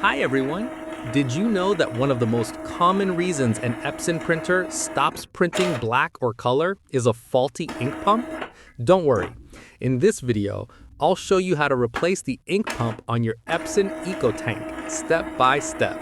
Hi everyone! Did you know that one of the most common reasons an Epson printer stops printing black or color is a faulty ink pump? Don't worry. In this video, I'll show you how to replace the ink pump on your Epson EcoTank step by step.